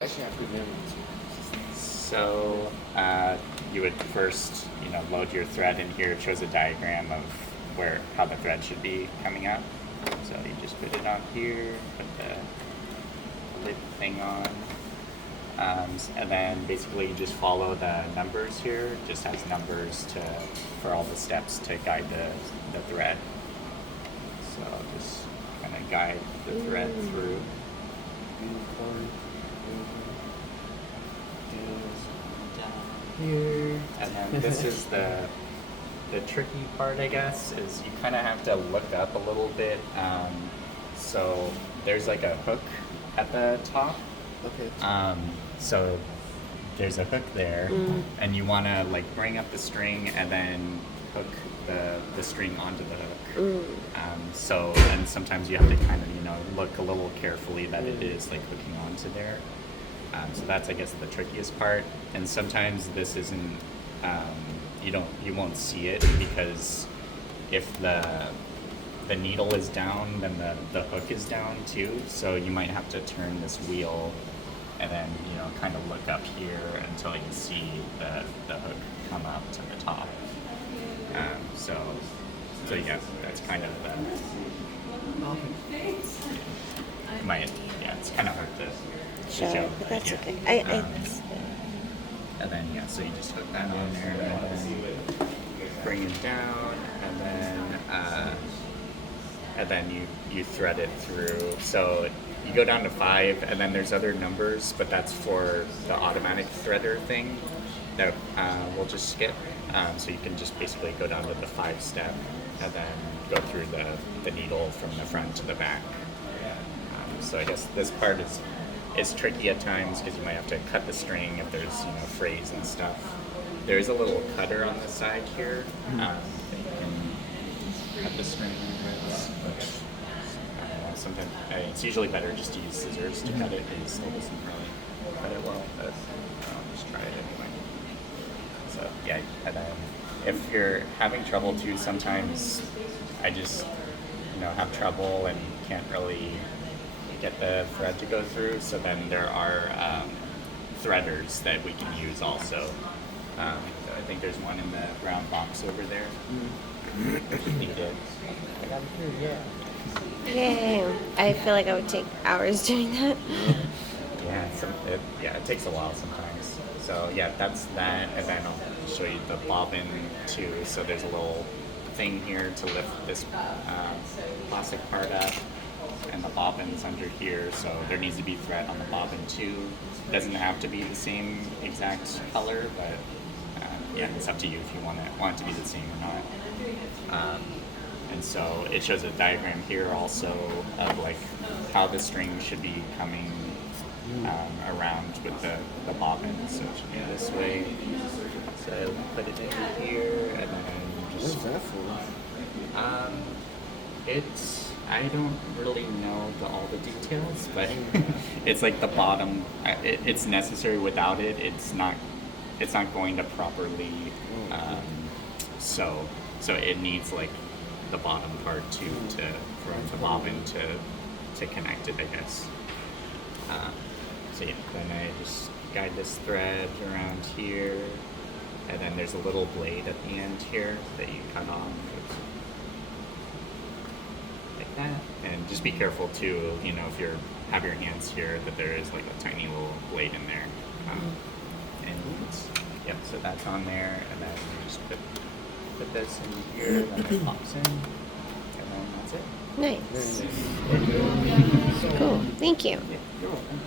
Actually, I have good memory. So you would first, load your thread in here. It shows a diagram of how the thread should be coming up. So you just put it on here, put the lid thing on, and then basically you just follow the numbers here. It just has numbers for all the steps to guide the thread. So just kind of guide the thread through. Unicorn. Here, and then this is the tricky part, I guess, is you kind of have to look up a little bit. So there's like a hook at the top. Okay. So there's a hook there, and you want to like bring up the string and then hook the string onto the hook. And sometimes you have to kind of look a little carefully that it is like hooking onto there. So that's, I guess, the trickiest part. And sometimes this isn't, you won't see it because if the needle is down, then the hook is down too. So you might have to turn this wheel and then, kind of look up here until you see the hook come up to the top. So yeah, that's kind of it's kind of hard to show, but that's yeah. okay. And then so you just hook that on there, and then bring it down, and then you thread it through. So you go down to 5, and then there's other numbers, but that's for the automatic threader thing that we'll just skip. So you can just basically go down to the 5 step, and then go through the needle from the front to the back. So I guess this part is tricky at times because you might have to cut the string if there's frays and stuff. There is a little cutter on the side here that you can cut the string with. But sometimes it's usually better just to use scissors to cut it because it doesn't really cut it well. But I'll just try it anyway. So yeah, and then if you're having trouble too, sometimes I just have trouble and can't really get the thread to go through, so then there are threaders that we can use also. So I think there's one in the brown box over there. You did. I got it through, yeah. Yay. I feel like I would take hours doing that. Yeah, it takes a while sometimes. So yeah, that's that, and then I'll show you the bobbin too. So there's a little thing here to lift this plastic part up, and the bobbin's under here, so there needs to be thread on the bobbin too. It doesn't have to be the same exact color, but it's up to you if you want it to be the same or not. And so it shows a diagram here also of like how the string should be coming around with the bobbin. So it should be this way. So put it in here, and then just. What is that for? I don't really know all the details, but it's like the bottom. It's necessary. Without it, it's not going to properly sew. So it needs like the bottom part too for the bobbin to connect it, I guess. So yeah, then I just guide this thread around here, and then there's a little blade at the end here that you cut off. That. And just be careful too, if you have your hands here, that there is like a tiny little blade in there. So that's on there, and then you just put this in here, and then it pops in, and then that's it. Nice. Cool. Thank you. Yeah, you're welcome.